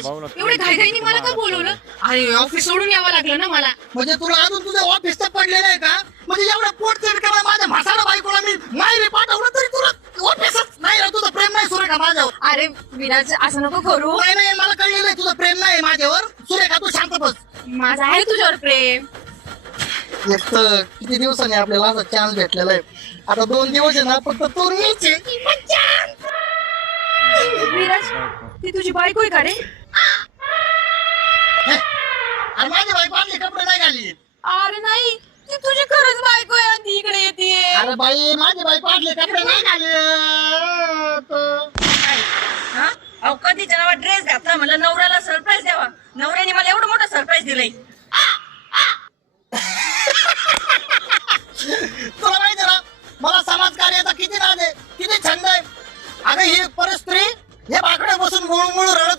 विराज एवढे घाईघाईने मला का बोलवलं? अरे ऑफिस सोडून यावं लागलं ना मला. म्हणजे तुला अजून तुझं ऑफिसचं पडलेलं आहे का? म्हणजे एवढं पोट करा माझ्या म्हातारा बायकोला मी माहेरी पाठवलं तरी तुला ऑफिसच नाही रे, तुझं प्रेम नाही सुरेखा माझ्यावर. अरे विराज असं नको करू. नाही नाही, मला कळलेलं आहे तुझं प्रेम नाही माझ्यावर. सुरेखा तू शांत बस. माझं आहे तुझ्यावर प्रेम. एक तर किती दिवसांनी आपल्याला असा चान्स भेटलेला आहे. आता 2 दिवस आहे ना फक्त तू यायचे. विराज ती तुझी बायको आहे का रे? अरे माझी बायको आपले कपडे नाही घाली. अरे नाही ती तुझी खरंच बायको आहे आणि ती इकडे येते. अरे बाई माझी बायको आपले कपडे नाही घाले. अहो कधीच्या नावात ड्रेस घातला म्हणलं नवऱ्याला सरप्राईज द्यावा. नवऱ्याने मला एवढं मोठं सरप्राईज दिलंय. तुला माहिती ना मला समाजकार्याचा किती नाद आहे, किती छंद आहे. अगं ही परस्त्री हे बाकडे बसून मुळू मुळू रडत